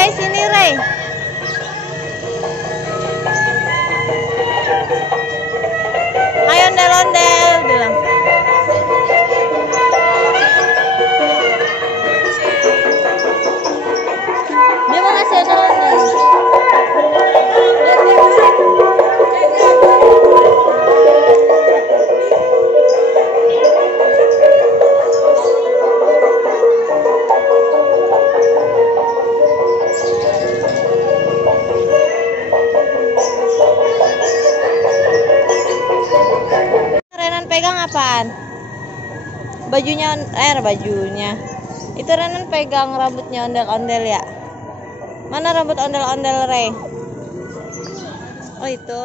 Ray, sini Ray. Ayo ondel-ondel bilang. Dia mau ngasih ondel-ondel. Renan pegang apaan? Bajunya, bajunya. Itu Renan pegang rambutnya ondel-ondel ya. Mana rambut ondel-ondel Rey? Oh itu.